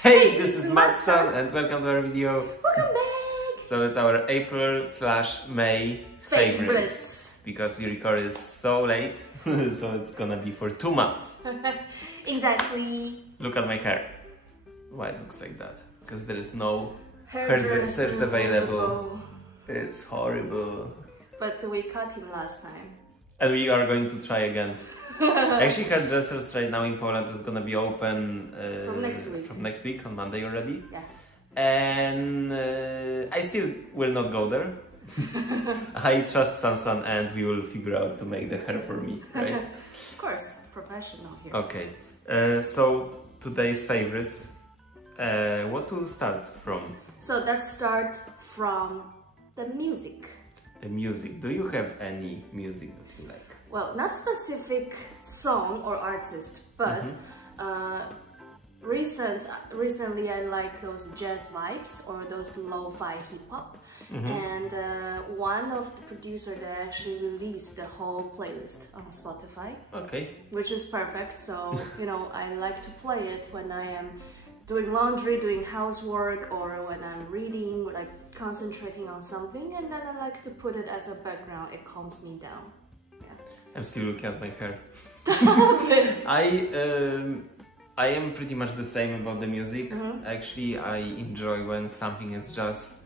Hey, this is MATSAN and welcome to our video. Welcome back! So it's our April/May favorites. Because we recorded so late, so it's gonna be for 2 months. Exactly. Look at my hair. Why it looks like that? Because there is no hairdressers available. It's horrible. But we cut him last time. And we are going to try again. Actually, hairdressers right now in Poland is gonna be open from next week. From next week on Monday already. Yeah. And I still will not go there. I trust Sansan and we will figure out to make the hair for me, right? Of course, professional here. Okay. So today's favorites. What to start from? So let's start from the music. The music. Do you have any music that you like? Well, not specific song or artist, but recently I like those jazz vibes or those lo-fi hip-hop. And one of the producers that actually released the whole playlist on Spotify. Okay. Which is perfect. So, you know, I like to play it when I am doing laundry, doing housework, or when I'm reading, like concentrating on something, and then I like to put it as a background. It calms me down. I'm still looking at my hair. Stop it! I am pretty much the same about the music. Actually, I enjoy when something is just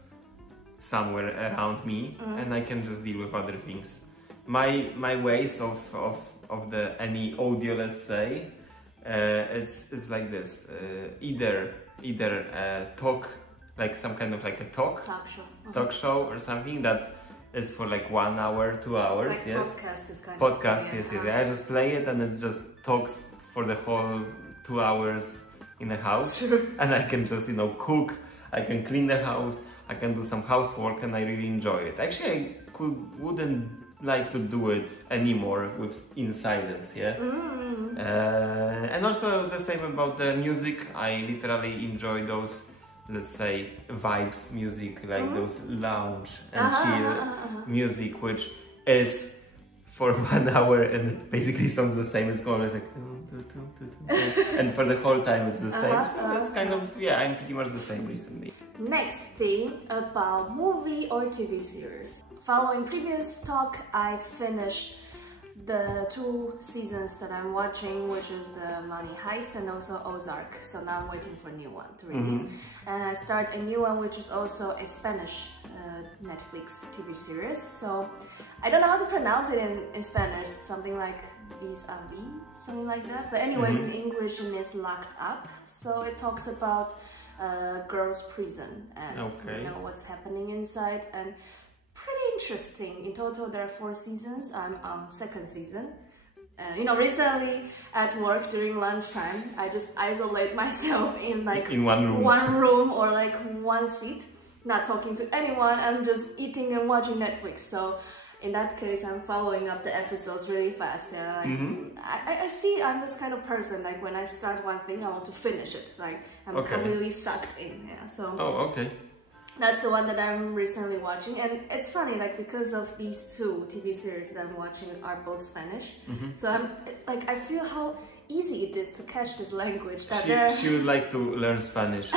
somewhere around me and I can just deal with other things. My ways of the any audio, let's say, it's like this. Either talk, like some kind of like a talk show or something that is for like 1 hour, 2 hours, like yes. Podcast is kind podcast, of thing, yes. I just play it and it just talks for the whole 2 hours in the house. True. And I can just, you know, cook, I can clean the house, I can do some housework and I really enjoy it. Actually, I wouldn't like to do it anymore in silence, yeah? And also the same about the music. I literally enjoy those, let's say, vibes music, like those lounge and chill music, which is for 1 hour and it basically sounds the same. It's always like and for the whole time it's the same. So it's kind of, yeah, I'm pretty much the same recently. Next thing about movie or TV series. Following previous talk, I finished the 2 seasons that I'm watching, which is the Money Heist and also Ozark. So now I'm waiting for a new one to release. And I start a new one, which is also a Spanish Netflix TV series. So I don't know how to pronounce it in Spanish, something like vis-a-vis, something like that. But anyways, in English it means locked up. So it talks about girls' prison and you know what's happening inside, and pretty interesting. In total there are 4 seasons. I'm on 2nd season. You know, recently at work during lunchtime, I just isolate myself in like in one room or like one seat, not talking to anyone. I'm just eating and watching Netflix. So in that case, I'm following up the episodes really fast. Yeah, like, I see I'm this kind of person. Like when I start one thing, I want to finish it. Like I'm completely sucked in. Yeah. So. Oh, okay. That's the one that I'm recently watching, and it's funny, like because of these 2 TV series that I'm watching are both Spanish. So I'm like, I feel how easy it is to catch this language. That she would like to learn Spanish,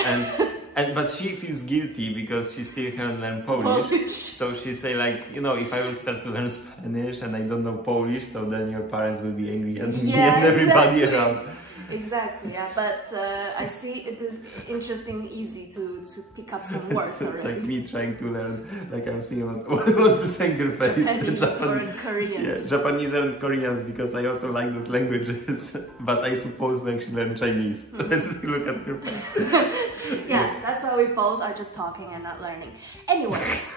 but she feels guilty because she still haven't learned Polish. So she say like, you know, if I will start to learn Spanish and I don't know Polish, so then your parents will be angry at me and everybody around. Exactly, yeah, but I see it is interesting, easy to pick up some words already. It's like me trying to learn, like I'm speaking about, what was the second face? Japanese or Koreans. Yeah, Japanese and Koreans, because I also like those languages, but I suppose like she learned Chinese. Let's look at her face. Yeah, that's why we both are just talking and not learning. Anyways,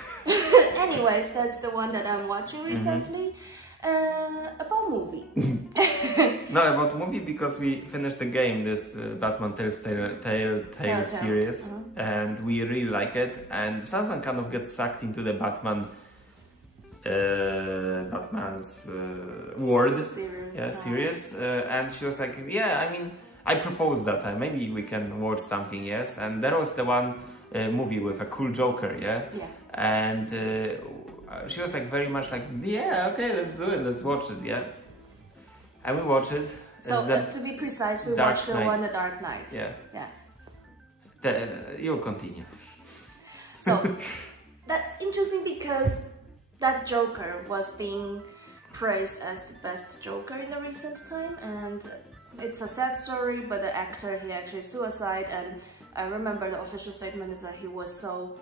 that's the one that I'm watching recently. About movie. No, about movie, because we finished the game, this Batman Telltale series, and we really like it. And Sansan kind of gets sucked into the Batman's world, series. And she was like, yeah, I mean, I proposed that time, maybe we can watch something, yes. And there was the one movie with a cool Joker, yeah. And she was like very much like, yeah, okay, let's do it, let's watch it, yeah. And we watched it. So to be precise, we watched the one, The Dark Knight. Yeah. You continue. So that's interesting because that Joker was being praised as the best Joker in the recent time, and it's a sad story, but the actor, he actually suicide, and I remember the official statement is that he was so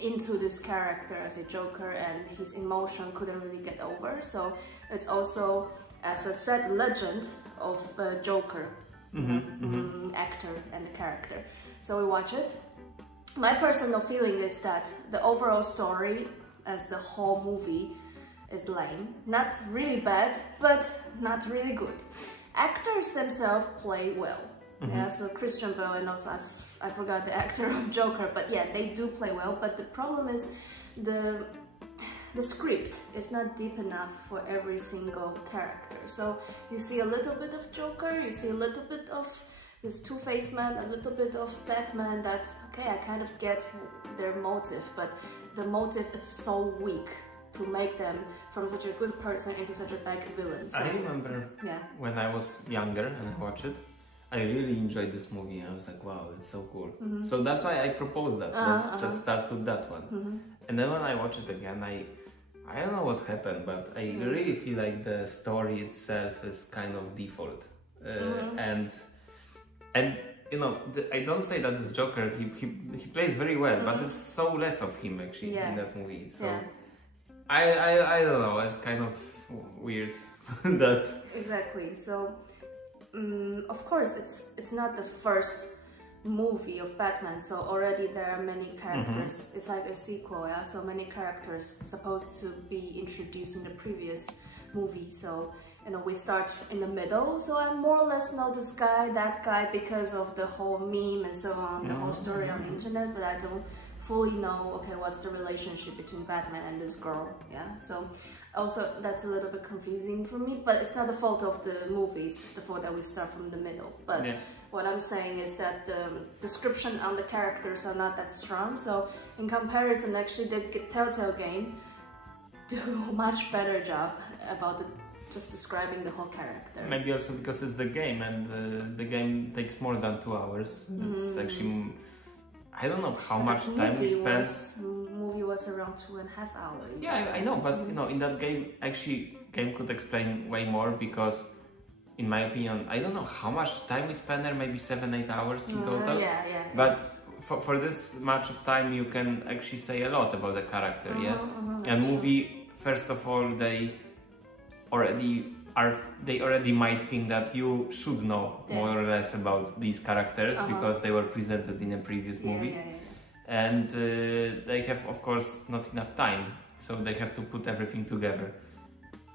into this character as a Joker and his emotion couldn't really get over. So it's also as a sad legend of Joker actor and the character. So we watch it. My personal feeling is that the overall story as the whole movie is lame. Not really bad, but not really good. Actors themselves play well. Yeah, so Christian Bale and also I forgot the actor of Joker, but yeah, they do play well. But the problem is the script is not deep enough for every single character. So you see a little bit of Joker, you see a little bit of this Two-Faced man, a little bit of Batman. That okay, I kind of get their motive, but the motive is so weak to make them from such a good person into such a bad villain. So, I remember when I was younger and I watched it, I really enjoyed this movie. I was like, wow, it's so cool. So that's why I proposed that. Let's just start with that one. And then when I watch it again, I don't know what happened, but I really feel like the story itself is kind of default. And you know, I don't say that this Joker, he plays very well, but it's so less of him actually in that movie. So I don't know, it's kind of weird that... Exactly, so of course it's not the first movie of Batman, so already there are many characters. It's like a sequel, yeah, so many characters supposed to be introduced in the previous movie. So you know, we start in the middle, so I more or less know this guy, that guy, because of the whole meme and so on, the whole story on the internet, but I don't fully know, okay, what's the relationship between Batman and this girl, yeah? So also that's a little bit confusing for me, but it's not the fault of the movie, it's just the fault that we start from the middle. But what I'm saying is that the description on the characters are not that strong, so in comparison, actually the Telltale game do a much better job about just describing the whole character. Maybe also because it's the game, and the game takes more than 2 hours. It's actually, I don't know how much time we spent. Movie was around 2.5 hours. Yeah, I know, but you know, in that game, actually, game could explain way more because, in my opinion, I don't know how much time we spent there. Maybe 7-8 hours in total. But for this much of time, you can actually say a lot about the character. And movie, first of all, they already might think that you should know more or less about these characters because they were presented in the previous movies. And they have, of course, not enough time, so they have to put everything together.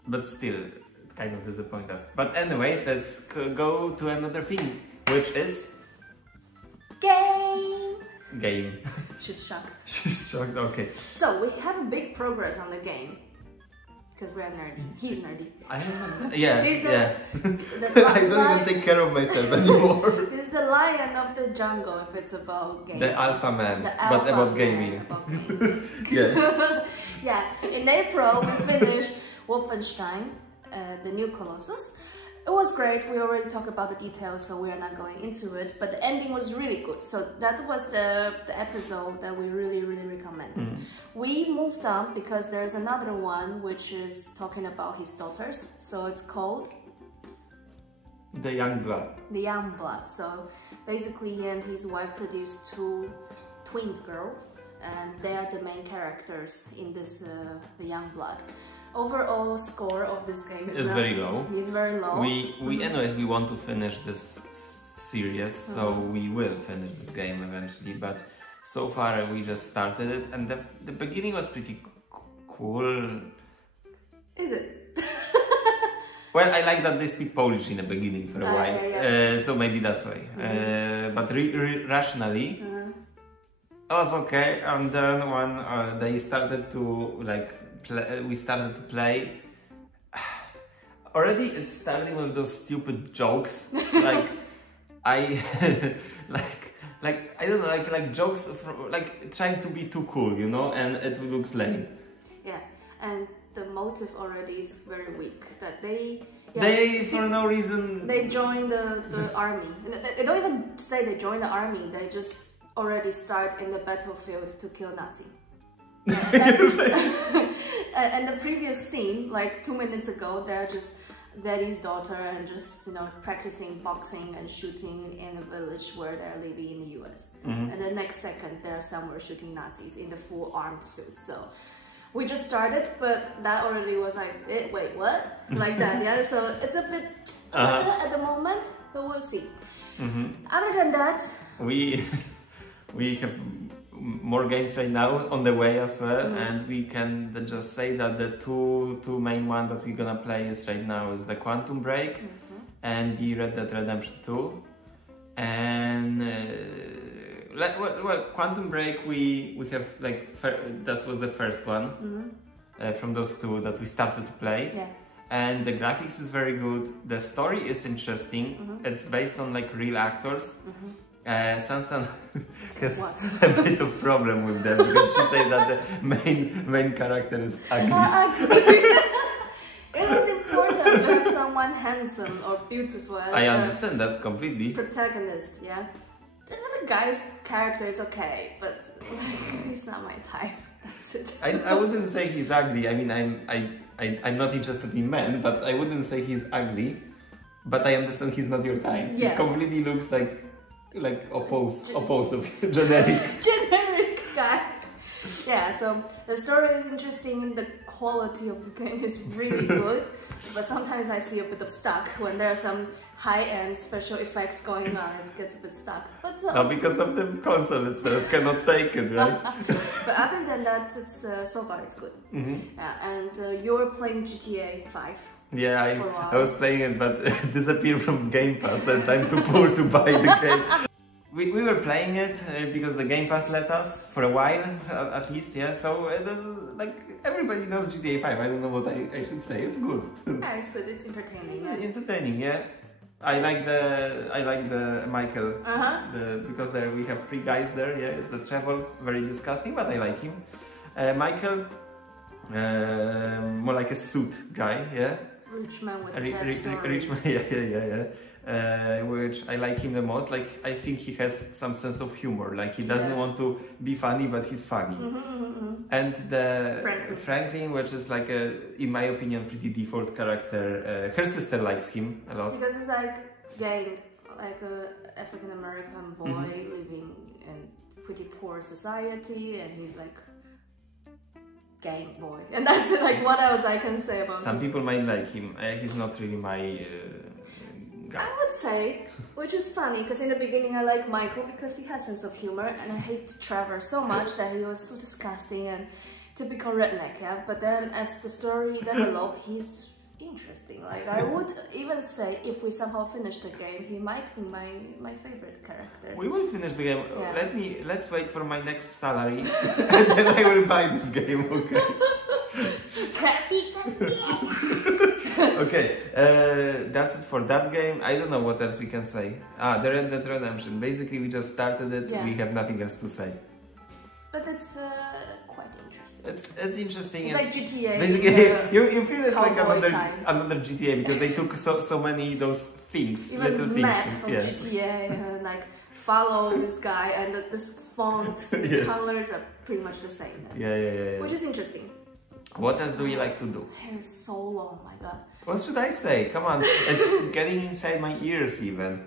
But still, it kind of disappoints us. But anyways, let's go to another thing, which is... Game. She's shocked. She's shocked, okay. So, we have a big progress on the game. Because we are nerdy. He's nerdy. I don't know. Yeah. I don't even take care of myself anymore. He's the lion of the jungle if it's about gaming. The alpha man, but about gaming. Yeah. In April we finished Wolfenstein, the new Colossus. It was great. We already talked about the details, so we are not going into it. But the ending was really good. So that was the episode that we really recommended. We moved on because there's another one which is talking about his daughters. So it's called The Young Blood. The Young Blood. So basically he and his wife produced 2 twins girl, and they are the main characters in this The Young Blood. Overall score of this game is very low. It's very low. Anyways, we want to finish this series, so we will finish this game eventually. But so far, we just started it, and the beginning was pretty cool. Is it? Well, I like that they speak Polish in the beginning for a while, so maybe that's why. But rationally, it was okay. And then when they started to we started to play. Already it's starting with those stupid jokes. I don't know, like jokes from, like trying to be too cool, you know, and it looks lame. Yeah, and the motive already is very weak. That they for no reason they join the army. They don't even say they join the army. They just already start in the battlefield to kill Nazi. And the previous scene, like 2 minutes ago, they're just daddy's daughter and just practicing boxing and shooting in a village where they're living in the US. And the next second they're somewhere shooting Nazis in the full armed suits. So we just started, but that already was like, wait, what? Like that, yeah. So it's a bit at the moment, but we'll see. Other than that, we have more games right now on the way as well, and we can then just say that the two main ones that we're gonna play is right now is the Quantum Break and the Red Dead Redemption 2. And well, Quantum Break we have like that was the first one from those two that we started to play. yeah. And the graphics is very good. The story is interesting. It's based on like real actors. Sansan has a bit of problem with them because she said that the main character is ugly. It was important to have someone handsome or beautiful as I understand that completely. Protagonist, yeah. The guy's character is okay, but it's not my type. That's it. I wouldn't say he's ugly. I mean, I'm not interested in men, but I wouldn't say he's ugly. But I understand he's not your type. Yeah. He completely looks like opposed of generic guy. Yeah, so the story is interesting, the quality of the game is really good, but sometimes I see a bit of stuck when there are some high-end special effects going on. It gets a bit stuck. But because of the console itself cannot take it, right? But other than that, it's so far it's good. Yeah, and you're playing GTA 5. Yeah, I was playing it, but it disappeared from Game Pass and I'm too poor to buy the game. We were playing it because the Game Pass let us for a while, at least, yeah. So like everybody knows GTA 5. I don't know what I should say. It's good. Yeah, it's good. It's entertaining. Yeah. Entertaining, yeah. I like the Michael because there we have 3 guys there. Yeah, it's the Trevor, very disgusting, but I like him. Michael, more like a suit guy, yeah. Rich man with sad story. Rich man, yeah. Which I like him the most. Like I think he has some sense of humor. Like he doesn't want to be funny, but he's funny. And the Franklin, which is like in my opinion, pretty default character. Her sister likes him a lot because he's like gay, like a African American boy living in pretty poor society, and he's like gay boy, and that's like what else I can say about him. Some people might like him. He's not really my guy. I would say, which is funny, because in the beginning I like Michael because he has sense of humor, and I hate Trevor so much that he was so disgusting and typical redneck, yeah. But then as the story developed, he's interesting. Like I would even say, if we somehow finish the game, he might be my favorite character. We will finish the game. Yeah. Let's wait for my next salary, and then I will buy this game. Okay. Okay, that's it for that game. I don't know what else we can say. The Red Dead Redemption. Basically, we just started it. Yeah. We have nothing else to say. But it's quite interesting. It's interesting. It's like GTA. Basically, you feel it's like Cowboy another GTA because they took so many those things, even little things. map of GTA, like follow this guy, and this font colors are pretty much the same. Yeah. Which is interesting. What else do we like to do? Hair is so long, my god. What should I say? Come on, it's getting inside my ears even.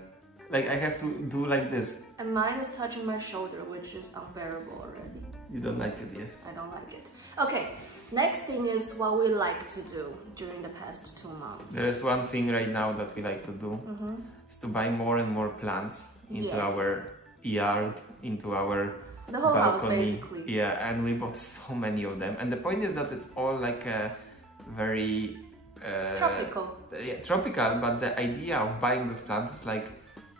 Like I have to do like this. And mine is touching my shoulder, which is unbearable already. You don't like it, yeah? I don't like it. Okay, next thing is what we like to do during the past 2 months. There is one thing right now that we like to do. Is to buy more and more plants into our yard, into our the whole balcony. house, basically. Yeah, and we bought so many of them. And the point is that it's all like a very... tropical. Yeah, tropical, but the idea of buying those plants is like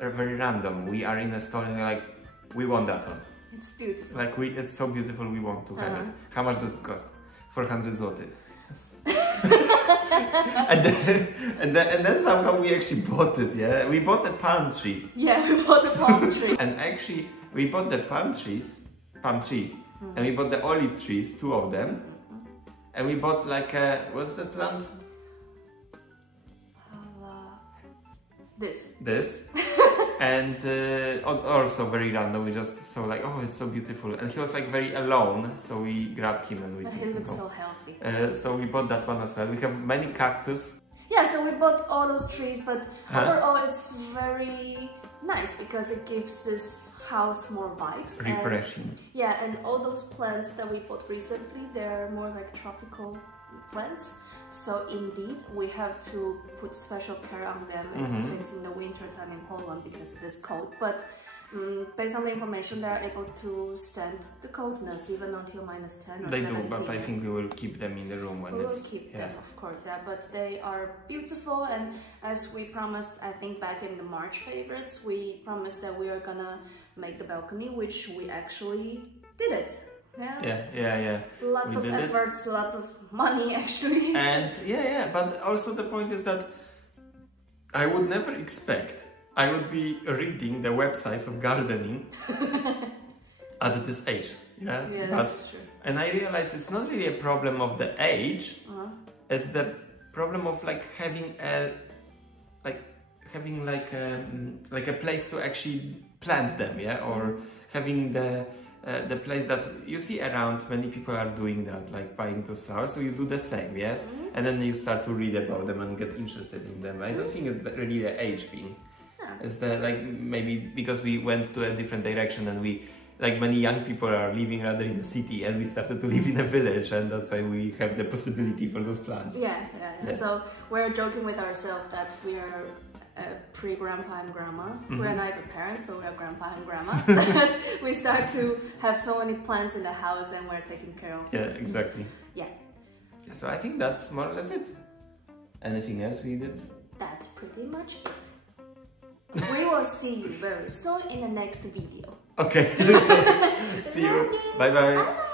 very random. We are in a store and we're like, we want that one. It's beautiful. Like it's so beautiful, we want to have it. How much does it cost? 400 zloty. and then somehow we actually bought it, yeah? We bought a palm tree. Yeah, we bought the palm tree. And actually, we bought the palm tree, and we bought the olive trees, 2 of them. And we bought like a, what's the plant? This. And also very random, we just saw like, oh, it's so beautiful. And he was like very alone, so we grabbed him and we took him. He looks so healthy. So we bought that one as well. We have many cactus. Yeah, so we bought all those trees, but overall it's very nice because it gives this house more vibes. Refreshing. And all those plants that we bought recently, they're more like tropical plants. So indeed, we have to put special care on them if it's in the winter time in Poland because it is cold. But based on the information, they are able to stand the coldness even until -10 or They 17. do, but I think we will keep them in the room when we it's... will keep them, of course, but they are beautiful. And as we promised, I think back in the March favorites, we promised that we are gonna make the balcony, which we actually did it. Yeah. Lots of efforts, lots of money actually. And but also the point is that I would never expect I would be reading the websites of gardening at this age. That's true. And I realized it's not really a problem of the age, it's the problem of like having a place to actually plant them, or having the place that you see around. Many people are doing that, like buying those flowers, so you do the same, and then you start to read about them and get interested in them. I don't think it's really the age thing. It's maybe because we went to a different direction and we, like many young people, are living rather in the city, and we started to live in a village, and that's why we have the possibility for those plants. Yeah. So we're joking with ourselves that we are pre-grandpa and grandma. We're not even parents, but we are grandpa and grandma. We start to have so many plants in the house and we're taking care of them. Yeah, exactly. So I think that's more or less it. Anything else we did? That's pretty much it. We will see you very soon in the next video. Okay. See you. Bye bye.